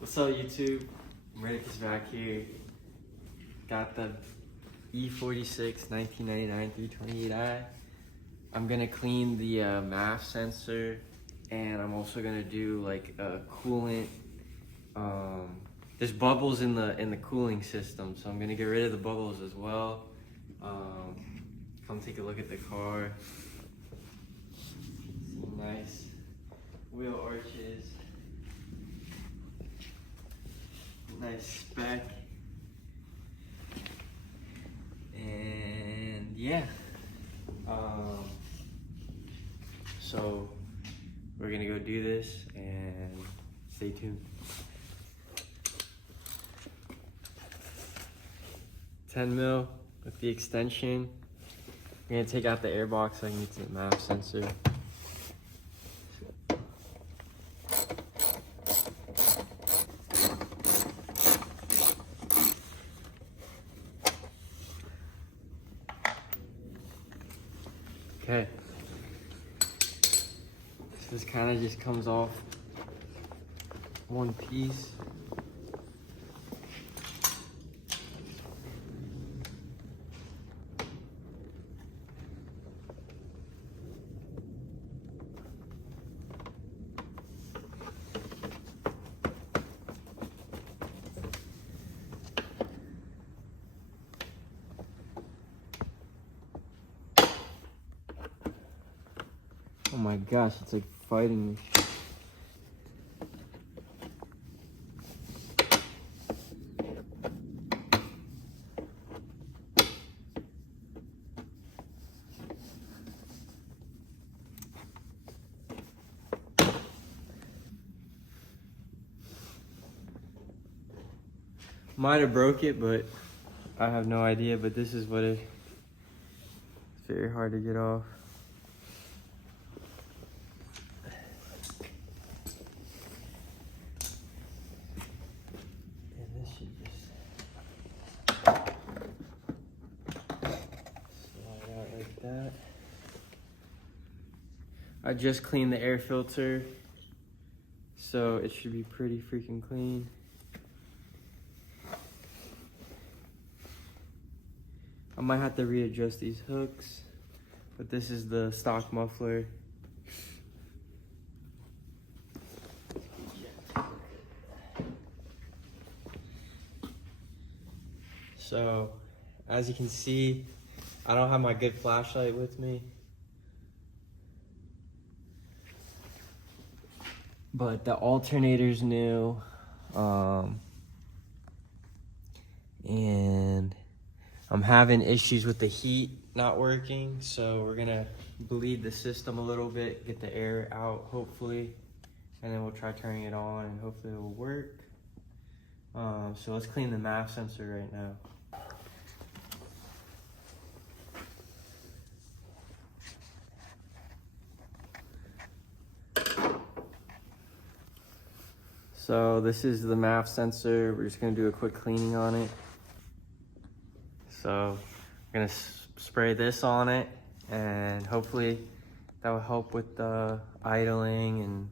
What's up, YouTube? America's back here. Got the E46 1999 328i. I'm gonna clean the MAF sensor, and I'm also gonna do like a coolant. There's bubbles in the cooling system, so I'm gonna get rid of the bubbles as well. Come take a look at the car. Some nice wheel arches. Nice spec. And yeah. So we're gonna go do this and stay tuned. 10 mil with the extension. I'm gonna take out the air box so I can get to the MAF sensor. Okay. So this kind of just comes off one piece. Oh my gosh, it's like fighting me. Might have broke it, but I have no idea, but this is what it's very hard to get off. That. I just cleaned the air filter, so it should be pretty freaking clean. I might have to readjust these hooks, but this is the stock muffler. So, as you can see, I don't have my good flashlight with me, but the alternator's new, and I'm having issues with the heat not working, so we're gonna bleed the system a little bit, get the air out hopefully, and then we'll try turning it on and hopefully it will work. So let's clean the MAF sensor right now. So this is the MAF sensor. We're just gonna do a quick cleaning on it. So I'm gonna spray this on it, and hopefully that will help with the idling and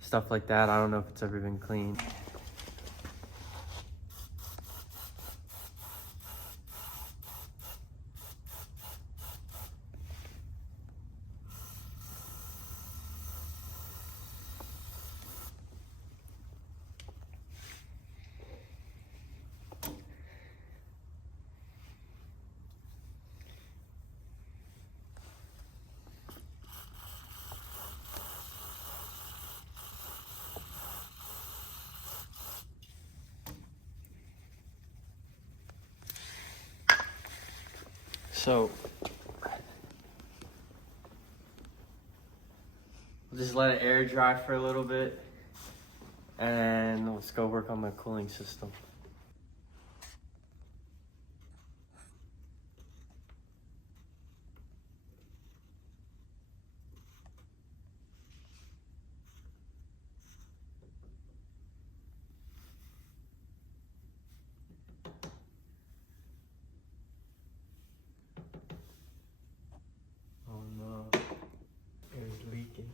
stuff like that. I don't know if it's ever been cleaned. So we'll just let it air dry for a little bit, and let's go work on my cooling system. Oh no, air's leaking.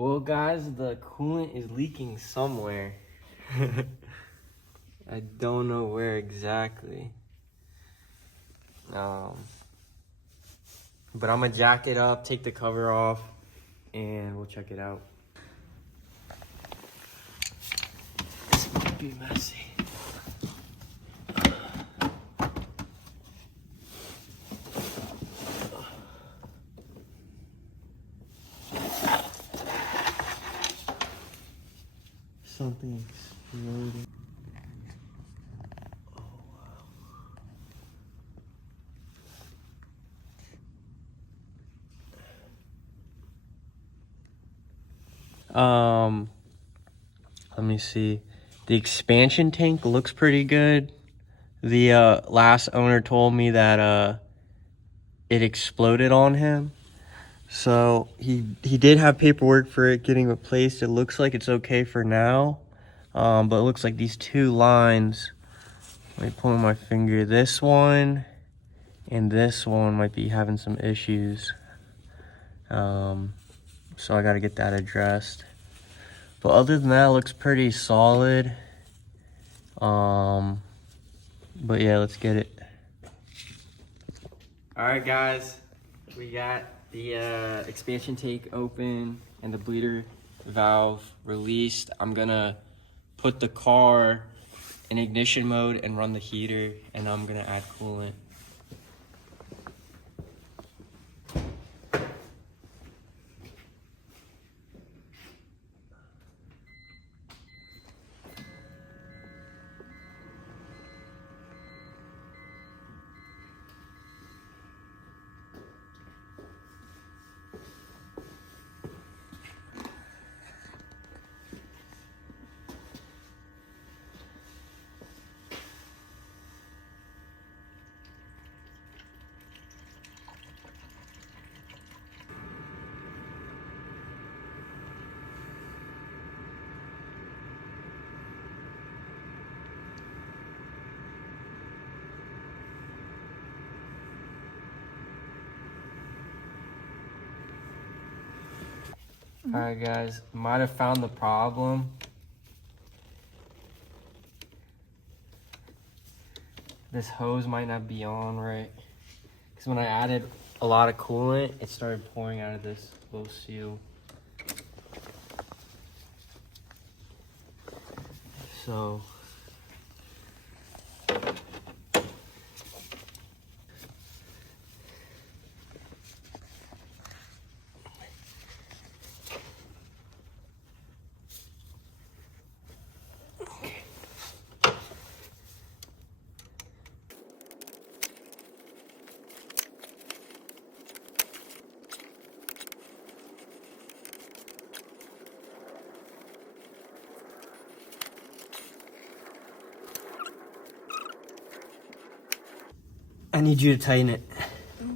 Well, guys, the coolant is leaking somewhere. I don't know where exactly. But I'm gonna jack it up, take the cover off, and we'll check it out. This might be messy. Something exploded. Let me see. The expansion tank looks pretty good. The last owner told me that it exploded on him. So he did have paperwork for it getting replaced. It looks like it's okay for now. But it looks like these two lines, let me pull my finger, this one and this one might be having some issues. So I gotta get that addressed. But other than that, it looks pretty solid. But yeah, let's get it. All right, guys, we got the expansion tank open and the bleeder valve released. I'm gonna put the car in ignition mode and run the heater, and I'm gonna add coolant. All right, guys, might have found the problem. This hose might not be on right, because when I added a lot of coolant, it started pouring out of this little seal. So I need you to tighten it.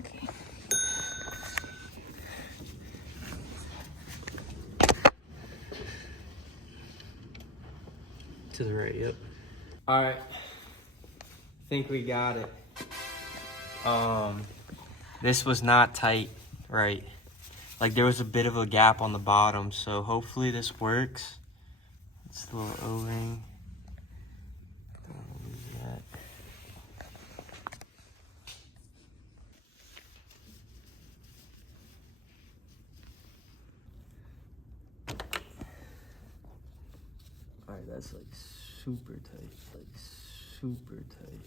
Okay. To the right, yep. All right, think we got it. This was not tight, right? Like there was a bit of a gap on the bottom, so hopefully this works. It's the little O-ring. Don't lose that. All right, that's like super tight, like super tight.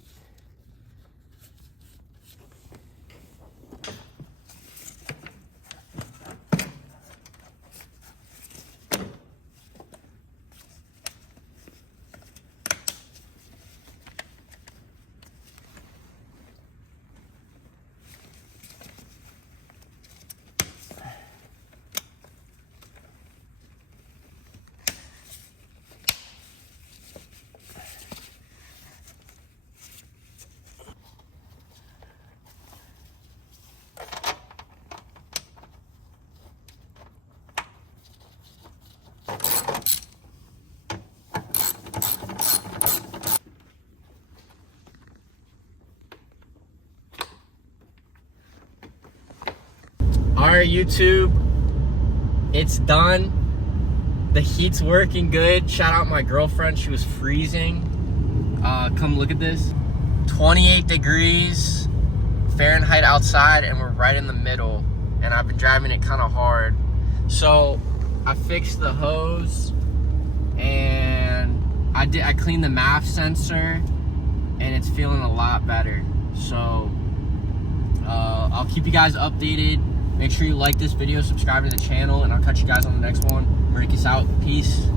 All right, YouTube, it's done. The heat's working good. Shout out my girlfriend, she was freezing. Come look at this. 28 degrees Fahrenheit outside, and we're right in the middle. And I've been driving it kind of hard. So I fixed the hose, and I cleaned the MAF sensor, and it's feeling a lot better. So I'll keep you guys updated. Make sure you like this video, subscribe to the channel, and I'll catch you guys on the next one. Maricus out. Peace.